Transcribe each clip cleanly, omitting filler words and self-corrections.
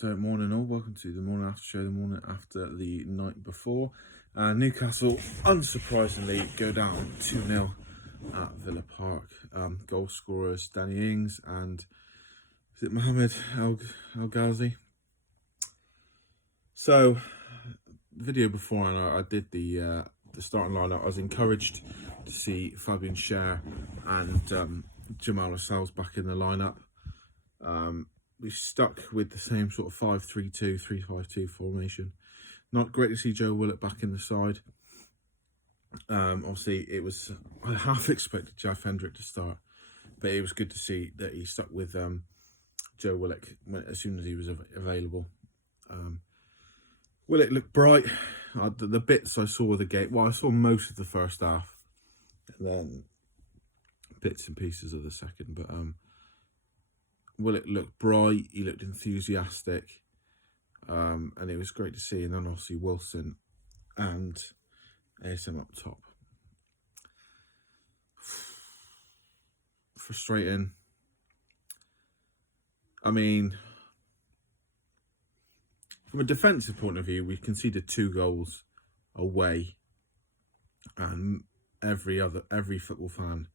So morning all, welcome to the morning after show, the morning after the night before. Newcastle, unsurprisingly, go down 2-0 at Villa Park. Goal scorers Danny Ings and is it Mohamed El Ghazi? So, the video before I did the starting lineup. I was encouraged to see Fabian Schär and Jamal Lascelles back in the lineup. We stuck with the same sort of 5-3-2, 3-5-2 formation. Not great to see Joe Willock back in the side. Obviously, I half expected Jack Hendrick to start, but it was good to see that he stuck with Joe Willock as soon as he was available. Willock looked bright. The bits I saw of the game, well, I saw most of the first half, and then bits and pieces of the second, but Willock looked bright, he looked enthusiastic, and it was great to see. And then obviously Wilson and ASM up top. Frustrating. I mean, from a defensive point of view, we conceded 2 goals away, and every football fan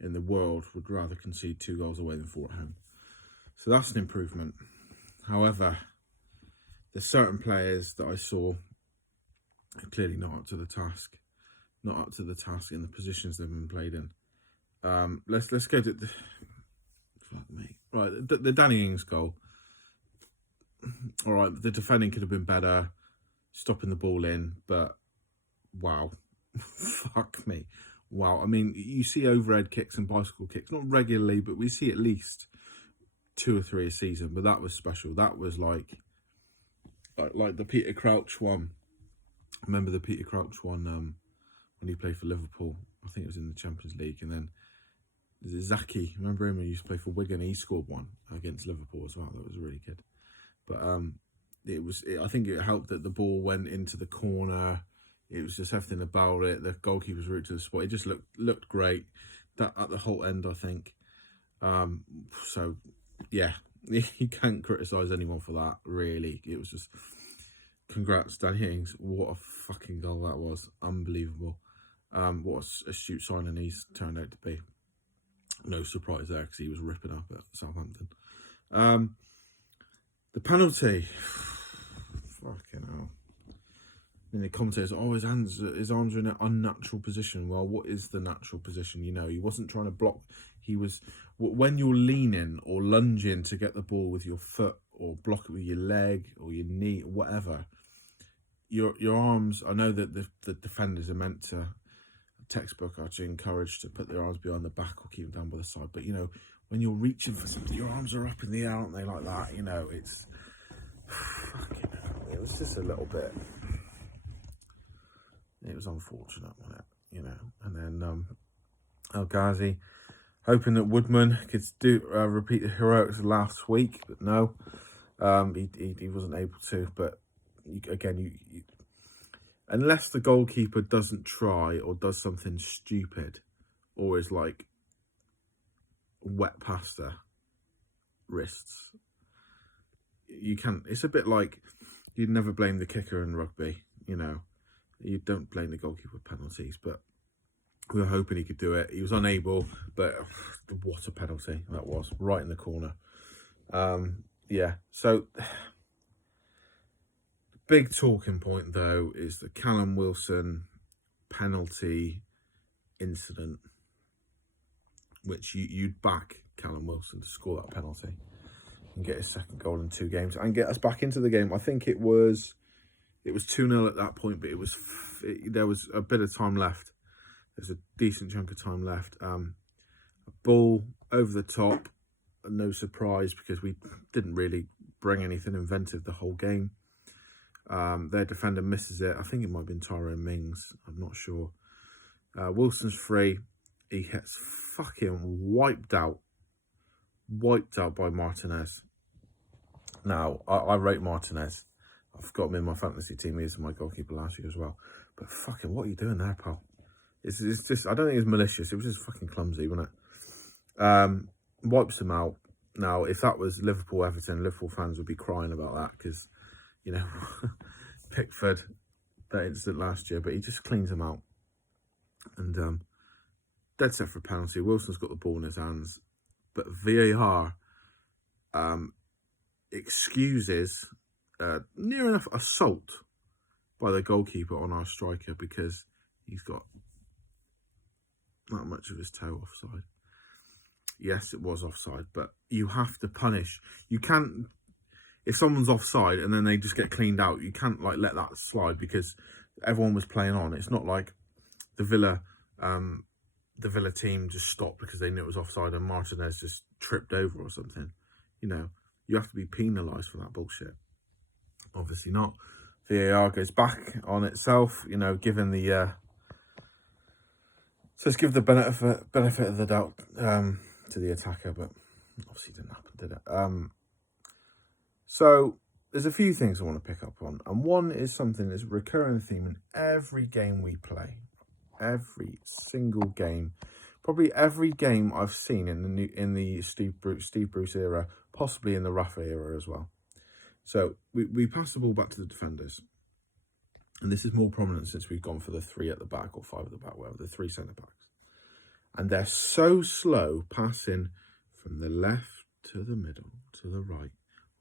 in the world would rather concede 2 goals away than 4 at home. So that's an improvement. However, there's certain players that I saw are clearly not up to the task. Not up to the task in the positions they've been played in. Let's go to the Danny Ings goal. All right, the defending could have been better, stopping the ball in, but wow, fuck me, wow. I mean, you see overhead kicks and bicycle kicks, not regularly, but we see at least 2 or 3 a season. But that was special. That was like the Peter Crouch one. Remember the Peter Crouch one when he played for Liverpool? I think it was in the Champions League. And then Zaki, remember him? He used to play for Wigan. He scored one against Liverpool as well. That was really good. But I think it helped that the ball went into the corner. It was just everything about it. The goalkeeper's route to the spot. It just looked great. That at the whole end, I think. So yeah, you can't criticise anyone for that. Really, it was just congrats, Danny Ings. What a fucking goal that was! Unbelievable. What a astute signing he's turned out to be. No surprise there because he was ripping up at Southampton. The penalty, fucking hell. And the commentators, his arms are in an unnatural position. Well, what is the natural position? You know, he wasn't trying to block. He was, when you're leaning or lunging to get the ball with your foot or block it with your leg or your knee, whatever, your arms, I know that the defenders are meant to, textbook are encouraged to put their arms behind the back or keep them down by the side. But, you know, when you're reaching for something, your arms are up in the air, aren't they, like that? You know, it's, fucking hell, it was just a little bit, it was unfortunate, wasn't it? You know, and then El Ghazi, hoping that Woodman could repeat the heroics last week, but no, he wasn't able to. But again, you unless the goalkeeper doesn't try or does something stupid, or is like wet pasta wrists, you can't. It's a bit like you'd never blame the kicker in rugby. You know, you don't blame the goalkeeper penalties, but we were hoping he could do it. He was unable, but what a penalty that was, right in the corner. Yeah, so big talking point though is the Callum Wilson penalty incident, which you'd back Callum Wilson to score that penalty and get his second goal in 2 games and get us back into the game. I think it was 2-0 at that point, but there was a bit of time left. There's a decent chunk of time left. A ball over the top, no surprise because we didn't really bring anything inventive the whole game. Their defender misses it. I think it might have been Tyrone Mings. I'm not sure. Wilson's free. He gets fucking wiped out by Martinez. Now, I rate Martinez. I've got him in my fantasy team. He's my goalkeeper last year as well. But fucking, what are you doing there, pal? It's just, I don't think it's malicious. It was just fucking clumsy, wasn't it? Wipes him out. Now, if that was Liverpool-Everton, Liverpool fans would be crying about that because, you know, Pickford, that incident last year, but he just cleans them out. And dead set for a penalty. Wilson's got the ball in his hands, but VAR excuses near enough assault by the goalkeeper on our striker because he's got not much of his toe offside. Yes, it was offside, but you have to punish. You can't, if someone's offside and then they just get cleaned out, you can't like let that slide because everyone was playing on. It's not like the Villa team just stopped because they knew it was offside and Martinez just tripped over or something. You know, you have to be penalised for that bullshit. Obviously not. VAR goes back on itself, you know, given the so let's give the benefit of the doubt to the attacker, but obviously didn't happen, did it? So there's a few things I want to pick up on, and one is something that's a recurring theme in every game we play, every single game, probably every game I've seen in the Steve Bruce era, possibly in the Rafa era as well. So we pass the ball back to the defenders, and this is more prominent since we've gone for the 3 at the back or 5 at the back, whatever, the 3 centre backs. And they're so slow passing from the left to the middle to the right,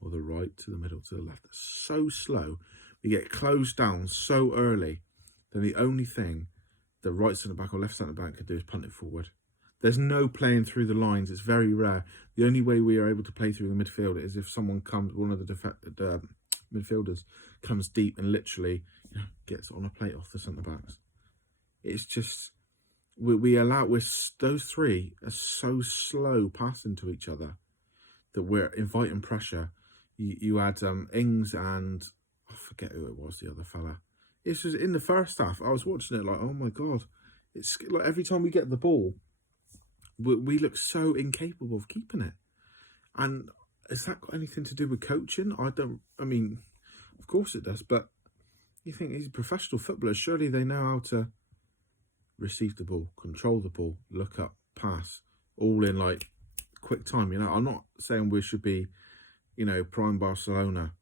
or the right to the middle to the left. They're so slow. We get closed down so early that the only thing the right centre back or left centre back can do is punt it forward. There's no playing through the lines. It's very rare. The only way we are able to play through the midfield is if someone comes, one of the midfielders comes deep and literally, you know, gets on a plate off the centre backs. It's just those 3 are so slow passing to each other that we're inviting pressure. You had Ings and I forget who it was, the other fella. This was in the first half. I was watching it like, oh my god, it's like every time we get the ball, we look so incapable of keeping it. And has that got anything to do with coaching? I mean, of course it does, but you think these professional footballers, surely they know how to receive the ball, control the ball, look up, pass, all in like quick time. You know, I'm not saying we should be, you know, prime Barcelona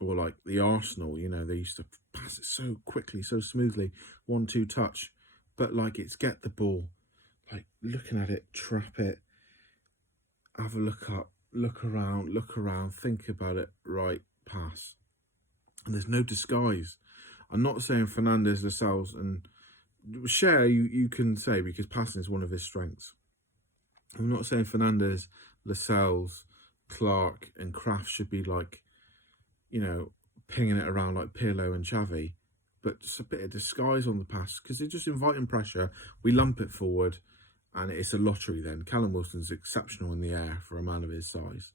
or like the Arsenal, you know, they used to pass it so quickly, so smoothly, 1-2 touch, but like it's get the ball, like looking at it, trap it, have a look up, look around, think about it, right, pass. And there's no disguise. I'm not saying Fernandes, Lascelles and Share, you can say, because passing is one of his strengths. I'm not saying Fernandes, Lascelles, Clark and Kraft should be like, you know, pinging it around like Pirlo and Xavi, but just a bit of disguise on the pass because they're just inviting pressure. We lump it forward and it's a lottery then. Callum Wilson's exceptional in the air for a man of his size,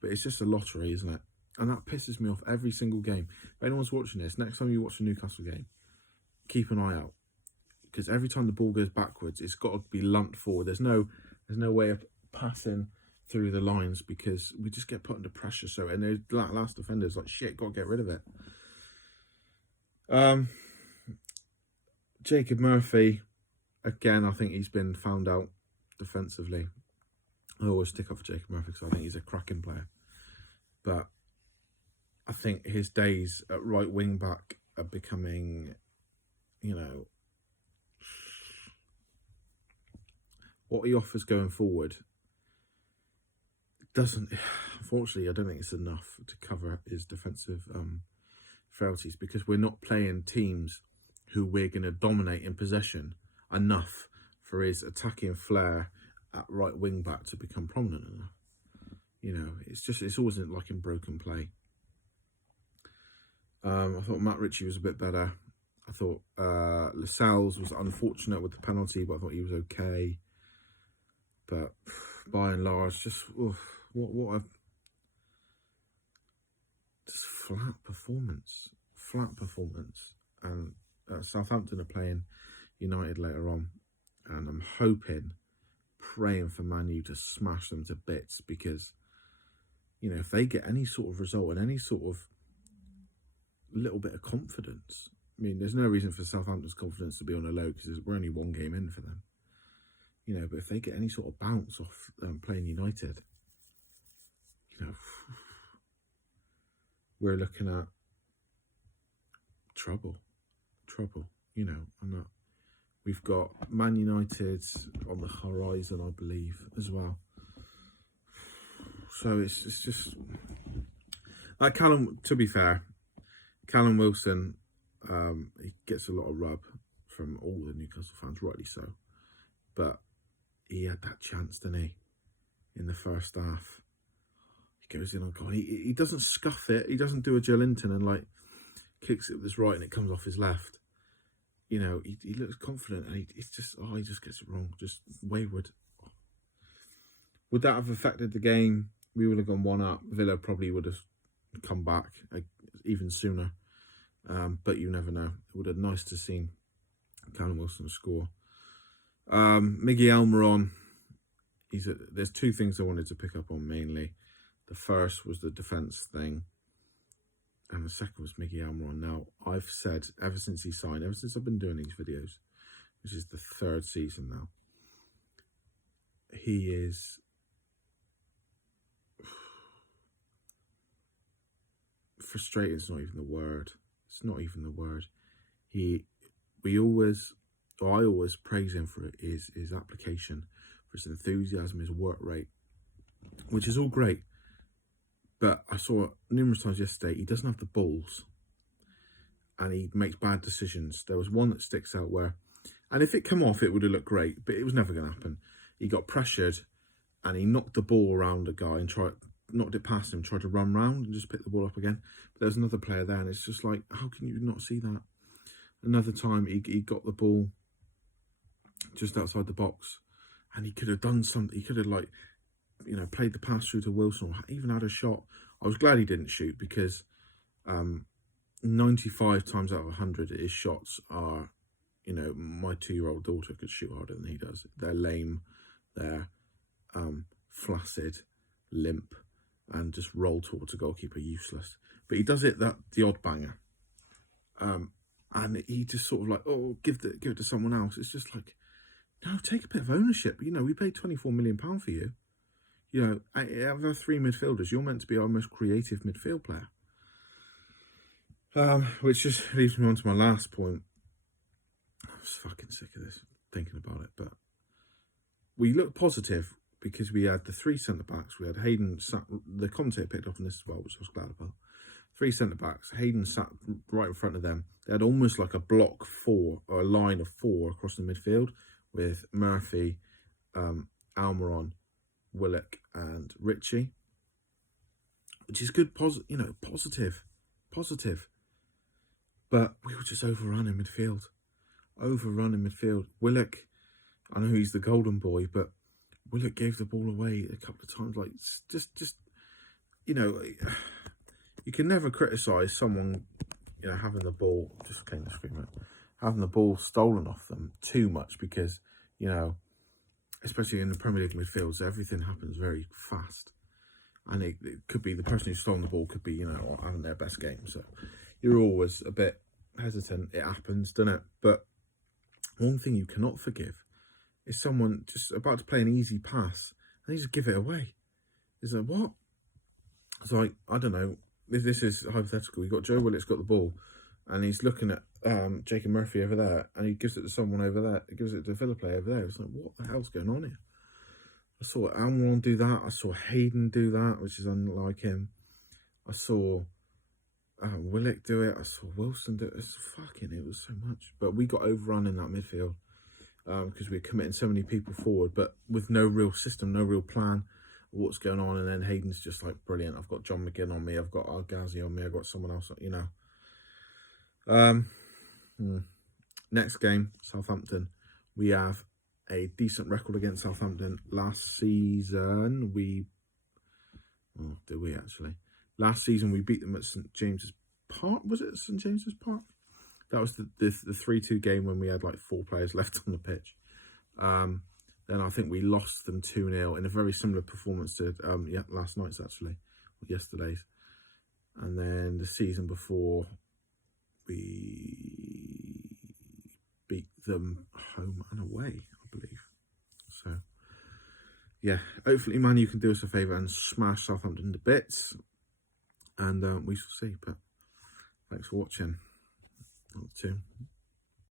but it's just a lottery, isn't it? And that pisses me off every single game. If anyone's watching this, next time you watch a Newcastle game, keep an eye out. Because every time the ball goes backwards, it's got to be lumped forward. There's no way of passing through the lines because we just get put under pressure. So, and the last defender's like, shit, got to get rid of it. Jacob Murphy, again, I think he's been found out defensively. I always stick up for Jacob Murphy because I think he's a cracking player. But I think his days at right wing back are becoming, you know, what he offers going forward doesn't, unfortunately, I don't think it's enough to cover his defensive frailties because we're not playing teams who we're going to dominate in possession enough for his attacking flair at right wing back to become prominent enough. You know, it's always like in broken play. I thought Matt Ritchie was a bit better. I thought Lascelles was unfortunate with the penalty, but I thought he was okay. But by and large, just what a just flat performance. And Southampton are playing United later on, and I'm hoping, praying for Man U to smash them to bits because, you know, if they get any sort of result and any sort of little bit of confidence, I mean, there's no reason for Southampton's confidence to be on a low because we're only 1 game in for them. You know, but if they get any sort of bounce off playing United, we're looking at trouble, and we've got Man United on the horizon, I believe, as well. So it's just like Callum. To be fair, Callum Wilson, he gets a lot of rub from all the Newcastle fans, rightly so. But he had that chance, didn't he, in the first half? He goes in on goal. He doesn't scuff it. He doesn't do a Joe Linton and like kicks it with his right and it comes off his left. He looks confident and he just gets it wrong, just wayward. Would that have affected the game? We would have gone 1-up. Villa probably would have come back even sooner. But you never know. It would have been nice to see Callum Wilson score. Miggy Almiron, there's two things I wanted to pick up on mainly. The first was the defence thing, and the second was Miggy Almiron. Now, I've said ever since he signed, ever since I've been doing these videos, which is the 3rd season now, he is frustrated. It's not even the word. It's not even the word. I always praise him for his application, for his enthusiasm, his work rate, which is all great. But I saw numerous times yesterday, he doesn't have the balls and he makes bad decisions. There was one that sticks out where, and if it come off, it would have looked great, but it was never going to happen. He got pressured and he knocked the ball around a guy and knocked it past him, tried to run round and just pick the ball up again. But there's another player there and it's just like, how can you not see that? Another time he got the ball just outside the box and he could have done something. He could have played the pass through to Wilson or even had a shot. I was glad he didn't shoot because 95 times out of 100 his shots are, my 2-year-old daughter could shoot harder than he does. They're lame, they're flaccid, limp, and just roll towards a goalkeeper, useless. But he does it the odd banger. And he just sort of like, oh, give it to someone else. It's just like, no, take a bit of ownership. We paid £24 million for you. Out of our 3 midfielders, you're meant to be our most creative midfield player. Which just leads me on to my last point. I was fucking sick of this, thinking about it. But we looked positive because we had the 3 centre-backs. We had Hayden, the commentator picked up on this as well, which I was glad about. 3 centre-backs. Hayden sat right in front of them. They had almost like a block 4, or a line of 4 across the midfield with Murphy, Almiron, Willock and Richie, which is good, positive. But we were just overrun in midfield. Willock, I know he's the golden boy, but Willock gave the ball away a couple of times. Like, just you can never criticise someone, having the ball, just came to scream out, having the ball stolen off them too much because, especially in the Premier League midfields, everything happens very fast. And it could be the person who's stolen the ball could be, having their best game. So you're always a bit hesitant. It happens, doesn't it? But one thing you cannot forgive is someone just about to play an easy pass and they just give it away. It's like, what? It's like, I don't know. If this is hypothetical, you got Joe Willock's got the ball and he's looking at Jacob Murphy over there and he gives it to someone over there. He gives it to a Villa player over there. It's like, what the hell's going on here? I saw Almiron do that. I saw Hayden do that, which is unlike him. I saw Willock do it. I saw Wilson do it. It was so much. But we got overrun in that midfield because we were committing so many people forward, but with no real system, no real plan of what's going on. And then Hayden's just like, brilliant. I've got John McGinn on me. I've got Al-Ghazi on me. I've got someone else, Next game, Southampton. We have a decent record against Southampton. Last season, Last season, we beat them at St James's Park. Was it St James's Park? That was the 3-2 game when we had like 4 players left on the pitch. Then I think we lost them 2-0 in a very similar performance to last night's actually, or yesterday's. And then the season before, we beat them home and away, I believe. So, yeah, hopefully, man, you can do us a favour and smash Southampton to bits. And we shall see. But thanks for watching. Toon.